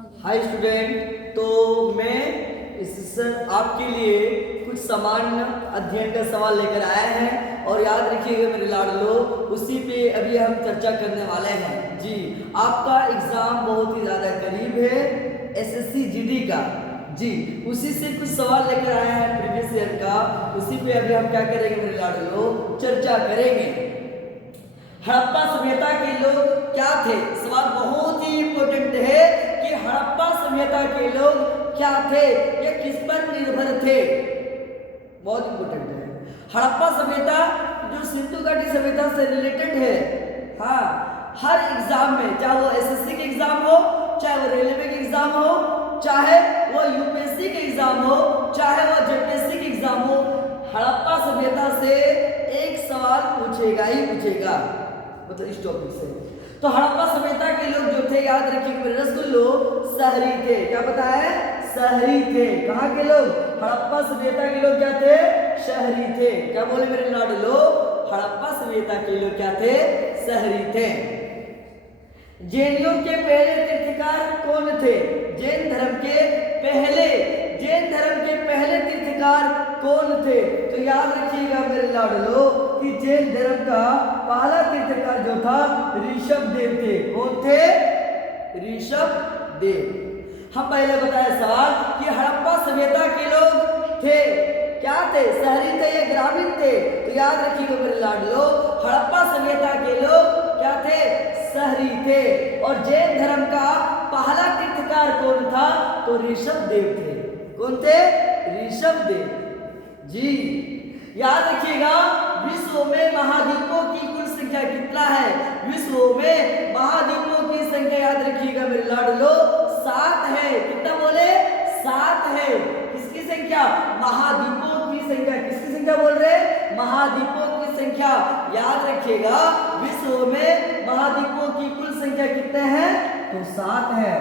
Hi student, तो मैं sir आपके लिए कुछ सामान्य अध्ययन का सवाल लेकर आए हैं और याद रखिएगा मेरे लाडलो, उसी पे अभी हम चर्चा करने वाले हैं। जी, आपका एग्जाम बहुत ही ज़्यादा करीब है एसएससी जीडी का। जी, उसी से कुछ सवाल लेकर आए हैं प्रीवियस ईयर का, उसी पे अभी हम क्या करेंगे मेरे लाडलो, चर्चा करेंगे। हड़प्पा सभ्यता के लोग क्या थे? सवाल बहुत ही इंपॉर्टेंट है कि हड़प्पा सभ्यता के लोग क्या थे, ये किस पर निर्भर थे, बहुत इंपॉर्टेंट है। हड़प्पा सभ्यता जो सिंधु घाटी सभ्यता से रिलेटेड है। हाँ, हर एग्जाम में, चाहे वो एसएससी के एग्जाम हो, चाहे वो रेलवे के एग्जाम हो, चाहे वो यूपीएससी के एग्जाम हो, चाहे वो जेपीएससी के एग्जाम हो, हड़प्पा सभ्यता से एक सवाल पूछेगा ही पूछेगा, मतलब इस टॉपिक से। तो हड़प्पा सभ्यता के लोग जो थे, याद रखिए मेरे रसगुल्लो, शहरी थे। क्या पता है? शहरी थे। कहाँ के लोग? हड़प्पा सभ्यता के लोग क्या थे? शहरी थे। क्या बोले मेरे लाडलो? हड़प्पा सभ्यता के लोग क्या थे? शहरी थे। जैनियों के पहले तीर्थकार कौन थे? जैन धर्म के पहले तीर्थकार कौन थे? तो याद रखिएगा मेरे लाडलो कि जैन धर्म का पहला तीर्थकार जो था ऋषभ देव थे। कौन थे? ऋषभ देव। हम पहले बताए सवाल कि हड़प्पा सभ्यता के लोग थे क्या थे? शहरी थे या ग्रामीण थे? तो याद रखिएगा मेरे लाडलो, हड़प्पा सभ्यता के लोग क्या थे? शहरी थे। और जैन धर्म का पहला तीर्थकार कौन था? तो ऋषभ देव थे। कौन थे? ऋषभ देव। जी, याद रखिएगा, विश्व में महाद्वीपों की कुल संख्या कितना है? विश्व में महाद्वीपों की संख्या याद रखिएगा मेरे लाडलो 7 है। कितना बोले? 7 है। किसकी संख्या? महाद्वीपों की संख्या। किसकी संख्या बोल रहे? महाद्वीपों की संख्या। याद रखिएगा, विश्व में महाद्वीपों की कुल संख्या कितने हैं? तो 7 है।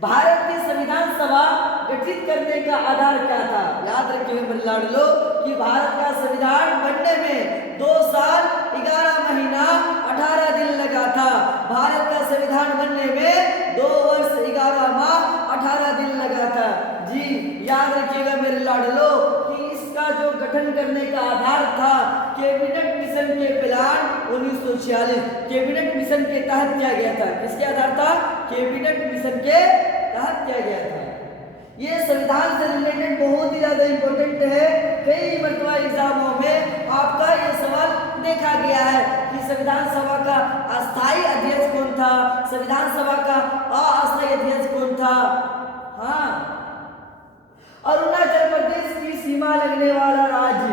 भारत की संविधान सभा गठित करने का आधार क्या था? याद रखिए मेरे लाडलो कि भारत का संविधान बनने में 2 साल 11 महीना 18 दिन लगा था। भारत का संविधान बनने में 2 वर्ष 11 माह 18 दिन लगा था। जी, याद रखिएगा मेरे लाडलो कि इसका जो गठन करने का आधार था कैबिनेट मिशन के प्लान 1946। कैबिनेट मिशन के तहत किया गया था। किसके आधार था? कैबिनेट मिशन के तहत किया गया था। ये संविधान से रिलेटेड बहुत ही ज्यादा इंपॉर्टेंट है। कई मरतबा एग्जामों में आपका ये सवाल देखा गया है कि संविधान सभा का अस्थायी अध्यक्ष कौन था, संविधान सभा का अस्थायी अध्यक्ष कौन था। हाँ, अरुणाचल प्रदेश की सीमा लगने वाला राज्य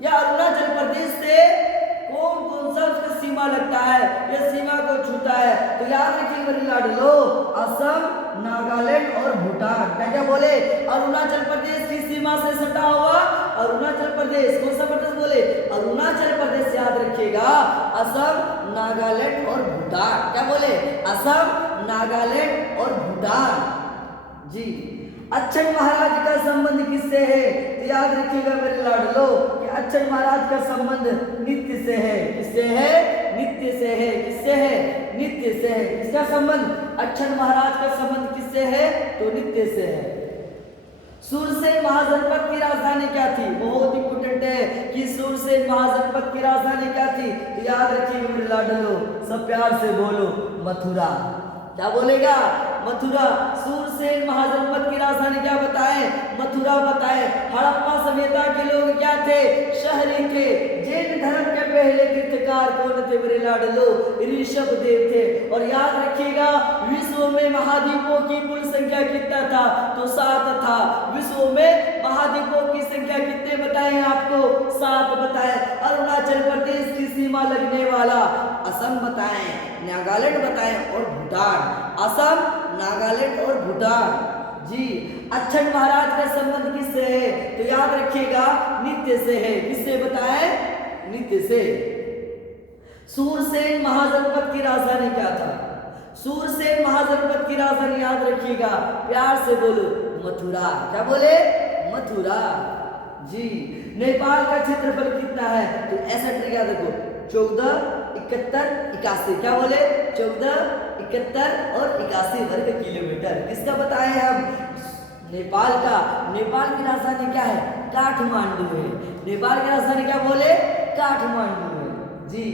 या अरुणाचल प्रदेश से कौन कौन सा उसका सीमा लगता है, यह सीमा को छूता है? तो याद रखिए मेरे लाडलो, असम, नागालैंड और भूटान। क्या क्या बोले? अरुणाचल प्रदेश की सीमा से सटा हुआ अरुणाचल प्रदेश। कौन सा प्रदेश बोले? अरुणाचल प्रदेश। याद रखिएगा, असम, नागालैंड और भूटान। क्या बोले? असम, नागालैंड और भूटान। जी, अच्छन महाराज का संबंध किससे है? तो याद रखिएगा मेरे लाडलो कि अच्छन महाराज का संबंध नित्य से है। किससे है? नित्य से है। किससे है? नित्य से है। किसका संबंध? अच्छन महाराज का संबंध किससे है? तो नित्य से है। सूरसेन महाजनपद की राजधानी क्या थी? बहुत इंपोर्टेंट है कि सूरसेन महाजनपद की राजधानी क्या थी? तो याद रखिएगा मेरे लाडलो, सब प्यार से बोलो, मथुरा। क्या बोलेगा? मथुरा। सूरसेन महाजनपद की राजधानी क्या बताए? मथुरा बताए। हड़प्पा सभ्यता के लोग क्या थे? शहरी थे। जैन धर्म के पहले तीर्थकार कौन थे मेरे लाडलो? ऋषभ देव थे। और याद रखिएगा, विश्व में महाद्वीपों की कुल संख्या कितना था? तो 7 था। विश्व में महाद्वीपों की संख्या कितने बताए आपको? 7 बताए। अरुणाचल प्रदेश की सीमा लगने वाला असम बताए, नागालैंड बताए और भूटान। असम, नागालैंड और भूटान। जी, अच्छन महाराज का संबंध किससे है? तो याद रखिएगा, नित्य से है। किससे बताए? नित्य से। सूरसेन महाजनपद की राजधानी क्या था? सूरसेन महाजनपद की राजधानी याद रखिएगा, प्यार से बोलो, मथुरा। क्या बोले? मथुरा। जी, नेपाल का क्षेत्रफल कितना है? तो ऐसा ट्रिक याद रखो, 14, 71, 81, क्या बोले 14, 71 और 81 वर्ग किलोमीटर। किसका बताए हम? नेपाल का। नेपाल की राजधानी क्या है? काठमांडू है। नेपाल की राजधानी क्या बोले? काठमांडू है जी।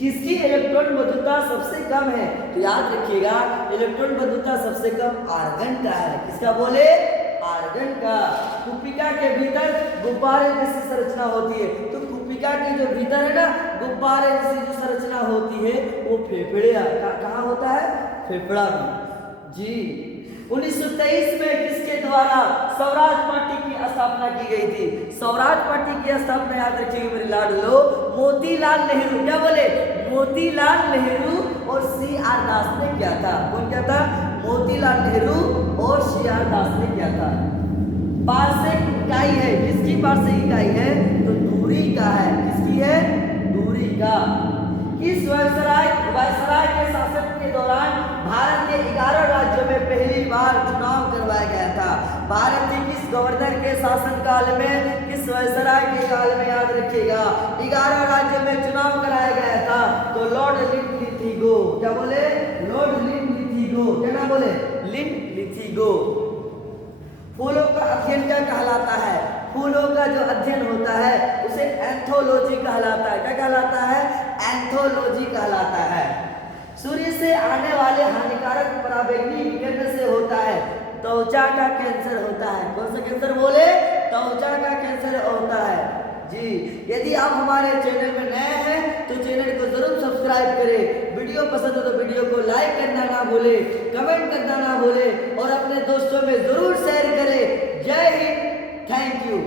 किसकी इलेक्ट्रॉन बंधुता सबसे कम है? तो याद रखिएगा इलेक्ट्रॉन बंधुता सबसे कम आर्गन का है। किसका बोले? आर्गन का। कुपिका के भीतर गुब्बारे जैसी संरचना होती है। तो कुपिका के जो भीतर है ना गुब्बारे जैसी जो संरचना होती है वो फेफड़े कहाँ होता है? फेफड़ा में जी। 1923 में किसके द्वारा स्वराज पार्टी की स्थापना की गई थी? स्वराज पार्टी की स्थापना याद रखिएगा मेरे लाडलो, मोतीलाल नेहरू। क्या बोले? मोतीलाल नेहरू और CR दास ने किया था। कौन किया था? मोतीलाल नेहरू और CR दास ने किया था। पार्सेक इकाई है। किसकी पार्सेक इकाई है? तो दूरी का है। किसकी है? दूरी का। किस वायसराय के शासन के दौरान भारत के 11 राज्यों में पहली बार चुनाव करवाया गया था? भारत के किस गवर्नर के शासन काल में, किस वायसराय के काल में याद रखिएगा 11 राज्यों में चुनाव कराया गया था? तो लॉर्ड लिथिगो। क्या बोले? लॉर्ड लिथिगो। क्या नाम बोले? लिथिगो। फूलों का अध्ययन क्या कहलाता है? फूलों का जो अध्ययन होता है उसे एंथोलॉजी कहलाता है। क्या कहलाता है? एंथोलॉजी कहलाता है। सूर्य से आने वाले हानिकारक पराबैंगनी विकिरण से होता है त्वचा का कैंसर होता है। कौन सा कैंसर बोले? त्वचा का कैंसर होता है जी। यदि आप हमारे चैनल में नए हैं तो चैनल को जरूर सब्सक्राइब करें। वीडियो पसंद हो तो वीडियो को लाइक करना ना भूले, कमेंट करना ना भूले और अपने दोस्तों में जरूर शेयर करें। जय हिंद, थैंक यू।